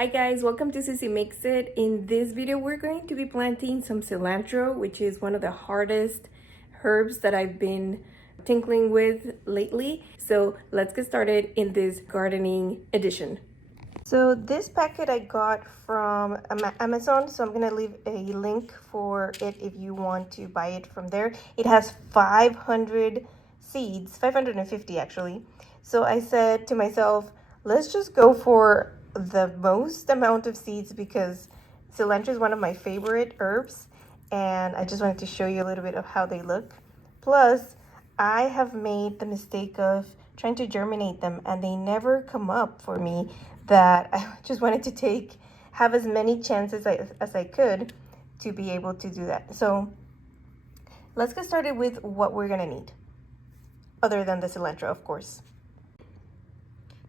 Hi guys, welcome to ZussieMakesit. In this video, we're going to be planting some cilantro, which is one of the hardest herbs that I've been tinkling with lately. So let's get started in this gardening edition. So this packet I got from Amazon, so I'm gonna leave a link for it if you want to buy it from there. It has 500 seeds, 550 actually. So I said to myself, let's just go for the most amount of seeds because cilantro is one of my favorite herbs, and I just wanted to show you a little bit of how they look. Plus, I have made the mistake of trying to germinate them and they never come up for me, that I just wanted to have as many chances as I could to be able to do that. So let's get started with what we're gonna need, other than the cilantro, of course.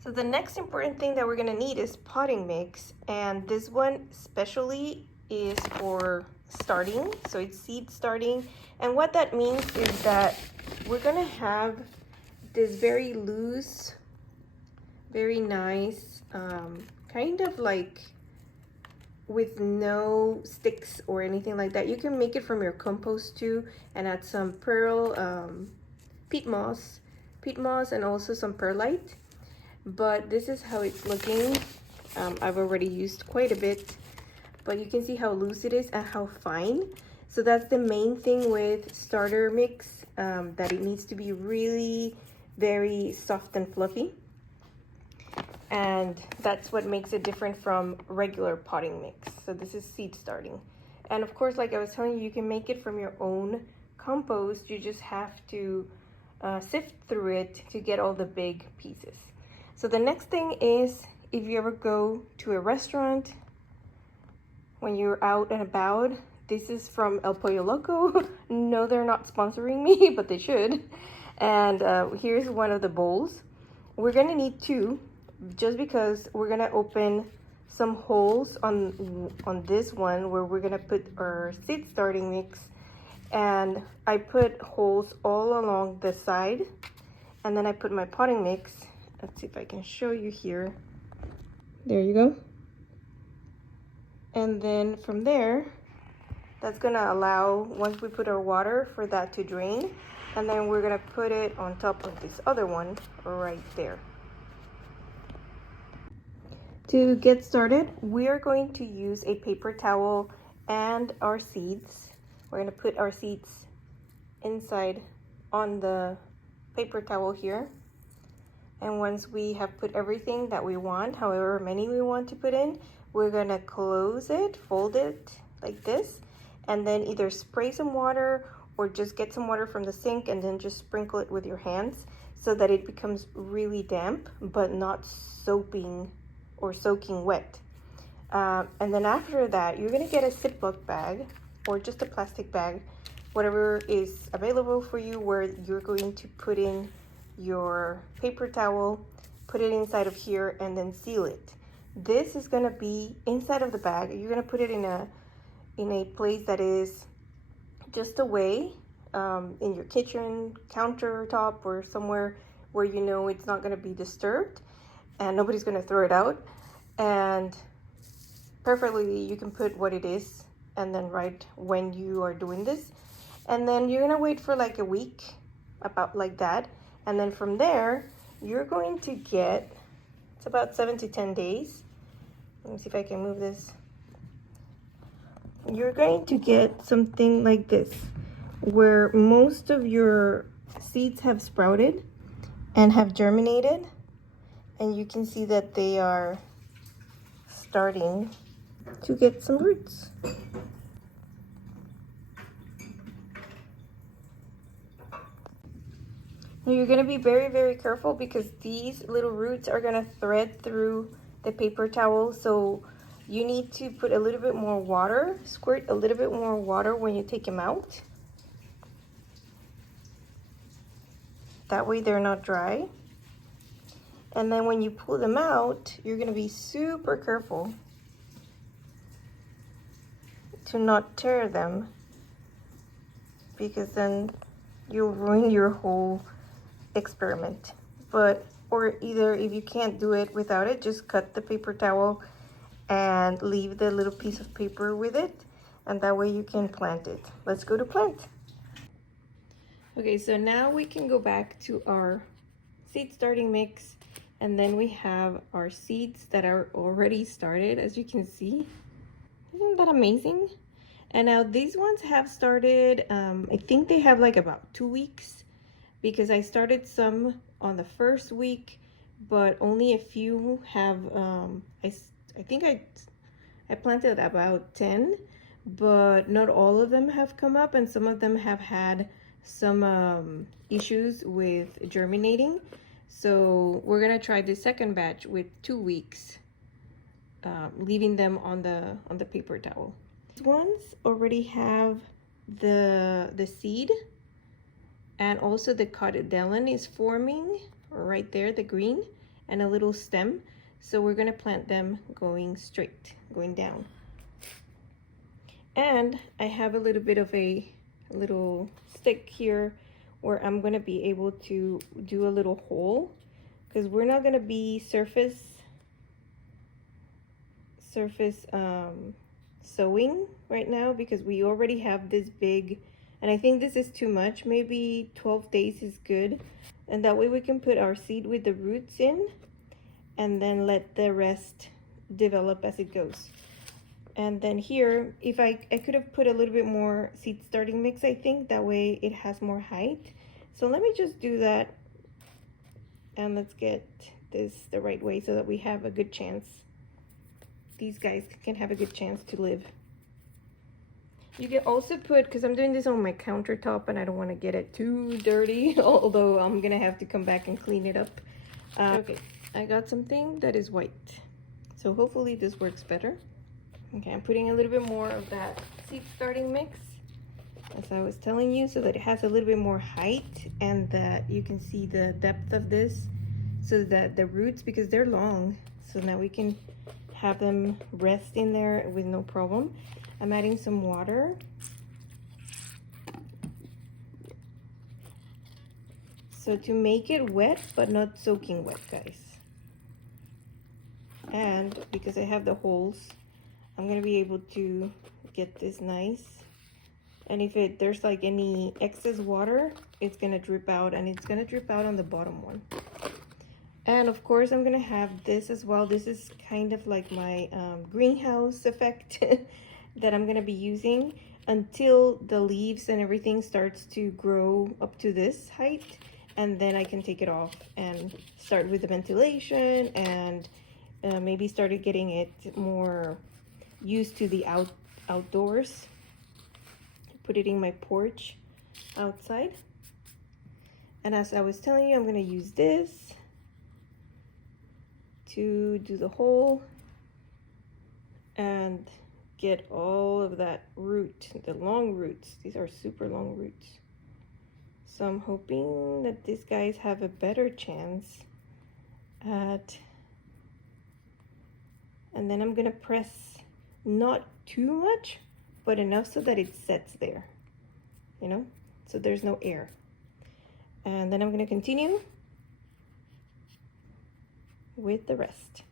So the next important thing that we're gonna need is potting mix, and this one especially is for starting, so it's seed starting. And what that means is that we're gonna have this very loose, very nice, kind of like with no sticks or anything like that. You can make it from your compost too and add some peat moss and also some perlite. But this is how it's looking. I've already used quite a bit, but you can see how loose it is and how fine. So that's the main thing with starter mix, that it needs to be really very soft and fluffy. And that's what makes it different from regular potting mix. So this is seed starting. And of course, like I was telling you, you can make it from your own compost. You just have to sift through it to get all the big pieces. So the next thing is, if you ever go to a restaurant, when you're out and about, this is from El Pollo Loco. No, they're not sponsoring me, but they should. And here's one of the bowls. We're gonna need two, just because we're gonna open some holes on this one where we're gonna put our seed starting mix. And I put holes all along the side, and then I put my potting mix. Let's see if I can show you here. There you go. And then from there, that's gonna allow, once we put our water, for that to drain. And then we're gonna put it on top of this other one right there. To get started, we are going to use a paper towel and our seeds. We're gonna put our seeds inside on the paper towel here. And once we have put everything that we want, however many we want to put in, we're gonna close it, fold it like this, and then either spray some water or just get some water from the sink and then just sprinkle it with your hands so that it becomes really damp, but not soaking wet. And then after that, you're gonna get a Ziploc bag or just a plastic bag, whatever is available for you, where you're going to put in your paper towel, put it inside of here, and then seal it. This is gonna be inside of the bag. You're gonna put it in a place that is just away, in your kitchen countertop or somewhere where you know it's not gonna be disturbed and nobody's gonna throw it out. And preferably you can put what it is and then write when you are doing this. And then you're gonna wait for like a week, about like that. And then from there, you're going to get, it's about 7 to 10 days. Let me see if I can move this. You're going to get something like this, where most of your seeds have sprouted and have germinated. And you can see that they are starting to get some roots. You're going to be very, very careful because these little roots are going to thread through the paper towel. So you need to put a little bit more water, squirt a little bit more water when you take them out. That way they're not dry. And then when you pull them out, you're going to be super careful to not tear them, because then you'll ruin your whole experiment. Or either, if you can't do it without it, just cut the paper towel and leave the little piece of paper with it, and that way you can plant it. Let's go to plant. Okay, so now we can go back to our seed starting mix, and then we have our seeds that are already started, as you can see. Isn't that amazing? And now these ones have started, I think they have like about 2 weeks, because I started some on the first week, but only a few have, I think I planted about 10, but not all of them have come up, and some of them have had some issues with germinating. So we're gonna try the second batch with 2 weeks, leaving them on the paper towel. These ones already have the seed, and also the cotyledon is forming right there, the green, and a little stem. So we're gonna plant them going straight, going down. And I have a little bit of a little stick here where I'm gonna be able to do a little hole, because we're not gonna be surface sowing right now, because we already have this big, and I think this is too much. Maybe 12 days is good, and that way we can put our seed with the roots in and then let the rest develop as it goes. And then here, if I could have put a little bit more seed starting mix, I think that way it has more height. So let me just do that, and let's get this the right way so that we have a good chance. These guys can have a good chance to live. You can also put, because I'm doing this on my countertop and I don't want to get it too dirty, although I'm gonna have to come back and clean it up. Okay, I got something that is white, so hopefully this works better. Okay, I'm putting a little bit more of that seed starting mix, as I was telling you, so that it has a little bit more height and that you can see the depth of this, so that the roots, because they're long, so now we can have them rest in there with no problem. I'm adding some water. So to make it wet, but not soaking wet, guys. And because I have the holes, I'm gonna be able to get this nice. And if there's like any excess water, it's gonna drip out, and it's gonna drip out on the bottom one. And of course, I'm gonna have this as well. This is kind of like my greenhouse effect that I'm gonna be using until the leaves and everything starts to grow up to this height, and then I can take it off and start with the ventilation, and maybe started getting it more used to the outdoors. Put it in my porch outside. And as I was telling you, I'm gonna use this to do the hole and get all of that root, the long roots. These are super long roots. So I'm hoping that these guys have a better chance at, and then I'm gonna press not too much, but enough so that it sets there, you know, so there's no air. And then I'm gonna continue with the rest.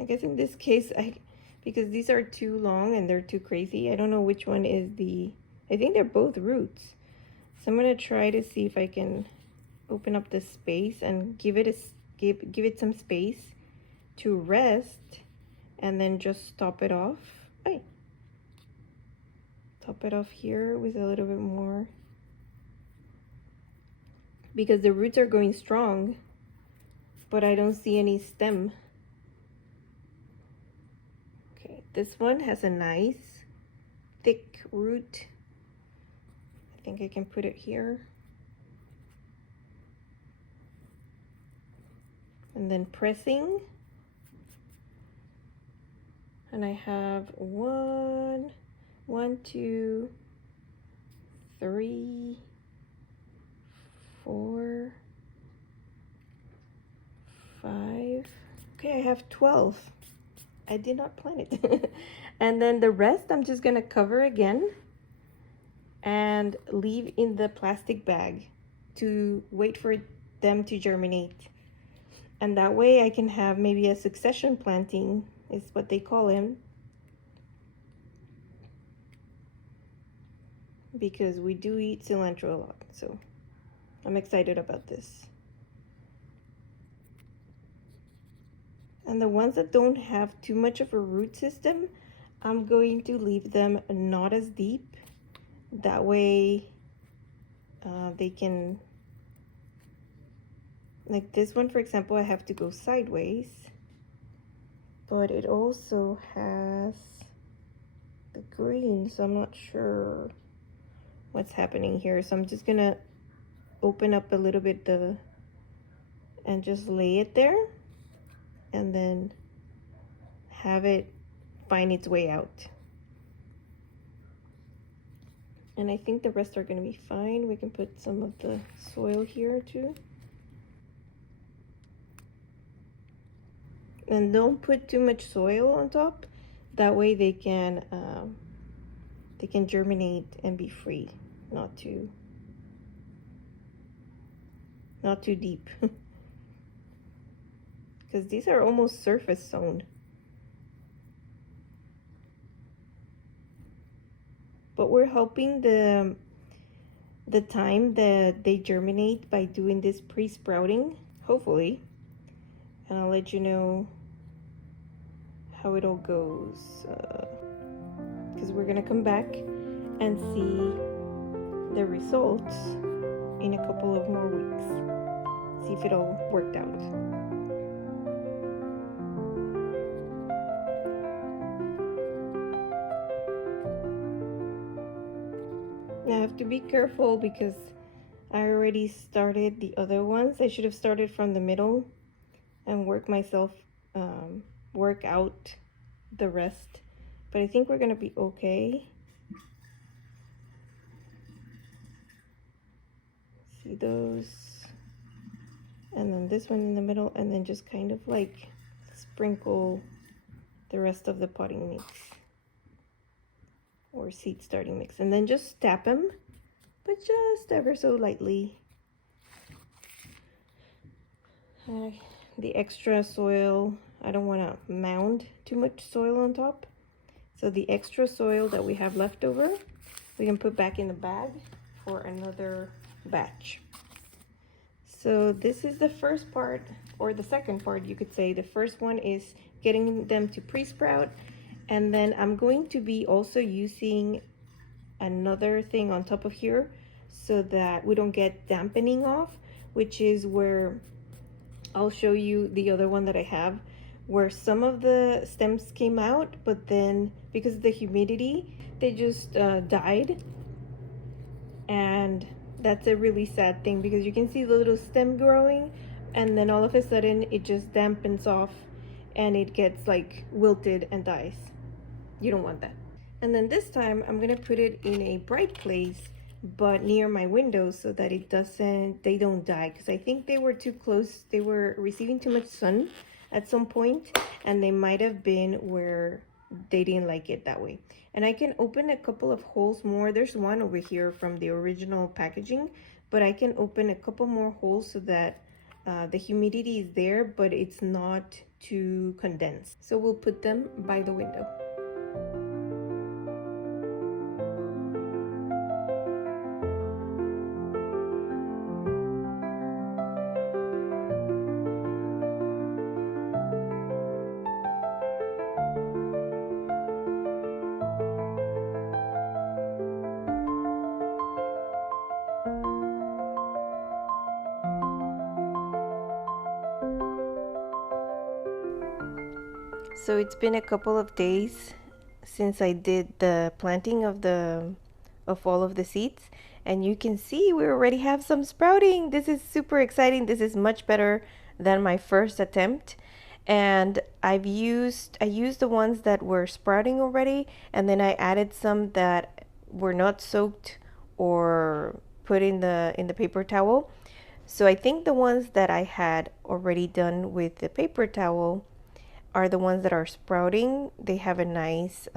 I guess in this case, because these are too long and they're too crazy, I don't know which one is the, I think they're both roots. So I'm gonna try to see if I can open up the space and give it some space to rest, and then just top it off. Top it off here with a little bit more, because the roots are going strong, but I don't see any stem. Okay, this one has a nice thick root. I think I can put it here. And then pressing. And I have 1, 2, 3, 4, 5. Okay, I have 12. I did not plan it. And then the rest I'm just gonna cover again and leave in the plastic bag to wait for them to germinate. And that way I can have maybe a succession planting, is what they call them, because we do eat cilantro a lot, so I'm excited about this. And the ones that don't have too much of a root system, I'm going to leave them not as deep. That way they can, like this one for example, I have to go sideways, but it also has the green, so I'm not sure what's happening here. So I'm just gonna open up a little bit and just lay it there and then have it find its way out. And I think the rest are gonna be fine. We can put some of the soil here too. And don't put too much soil on top. That way they can germinate and be free, not too deep. Because these are almost surface sown. But we're helping the time that they germinate by doing this pre-sprouting, hopefully. And I'll let you know how it all goes. Because we're gonna come back and see the results in a couple of more weeks. See if it all worked out. I have to be careful because I already started the other ones. I should have started from the middle and work out the rest. But I think we're gonna be okay. See those? And then this one in the middle, and then just kind of like sprinkle the rest of the potting mix or seed starting mix, and then just tap them, but just ever so lightly. The extra soil, I don't want to mound too much soil on top, so the extra soil that we have left over we can put back in the bag for another batch. So this is the first part, or the second part you could say. The first one is getting them to pre-sprout, and then I'm going to be also using another thing on top of here so that we don't get dampening off, which is where I'll show you the other one that I have, where some of the stems came out, but then because of the humidity they just died. And that's a really sad thing, because you can see the little stem growing and then all of a sudden it just dampens off and it gets like wilted and dies. You don't want that. And then this time I'm gonna put it in a bright place but near my window so that they don't die, because I think they were too close. They were receiving too much sun at some point, and they might have been where they didn't like it that way. And I can open a couple of holes more. There's one over here from the original packaging, but I can open a couple more holes so that the humidity is there but it's not too condensed. So we'll put them by the window. So it's been a couple of days since I did the planting of all of the seeds, and you can see we already have some sprouting. This is super exciting. This is much better than my first attempt. And I used the ones that were sprouting already, and then I added some that were not soaked or put in the paper towel. So I think the ones that I had already done with the paper towel, are the ones that are sprouting. They have a nice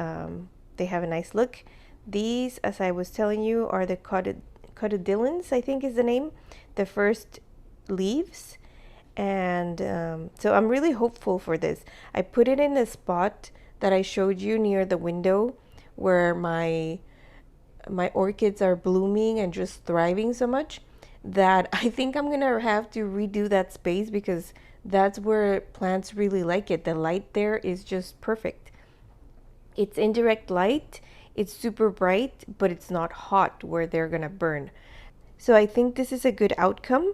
look. These, as I was telling you, are the cotyledons, I think is the name, the first leaves. And so I'm really hopeful for this. I put it in the spot that I showed you near the window where my orchids are blooming and just thriving so much that I think I'm gonna have to redo that space, because that's where plants really like it. The light there is just perfect. It's indirect light, it's super bright, but it's not hot where they're gonna burn. So I think this is a good outcome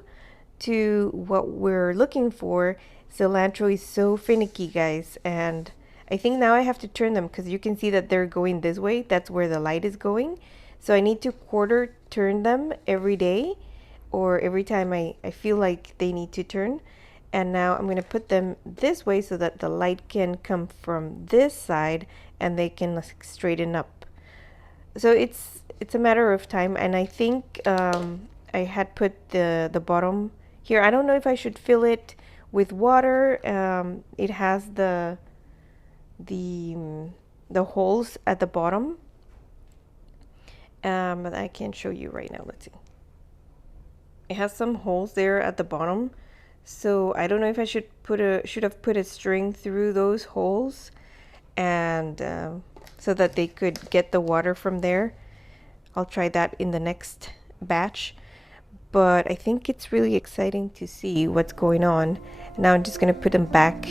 to what we're looking for. Cilantro is so finicky, guys, and I think now I have to turn them, because you can see that they're going this way. That's where the light is going. So I need to quarter turn them every day, or every time I feel like they need to turn. And now I'm going to put them this way so that the light can come from this side and they can straighten up. So it's a matter of time. And I think I had put the bottom here. I don't know if I should fill it with water. It has the holes at the bottom. But I can't show you right now. Let's see. It has some holes there at the bottom, so I don't know if I should have put a string through those holes, and so that they could get the water from there. I'll try that in the next batch. But I think it's really exciting to see what's going on. Now I'm just gonna put them back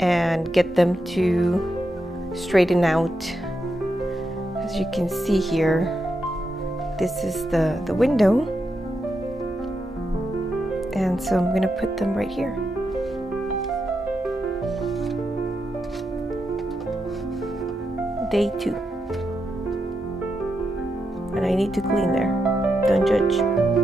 and get them to straighten out. As you can see here, this is the window. And so I'm going to put them right here. Day 2. And I need to clean there. Don't judge.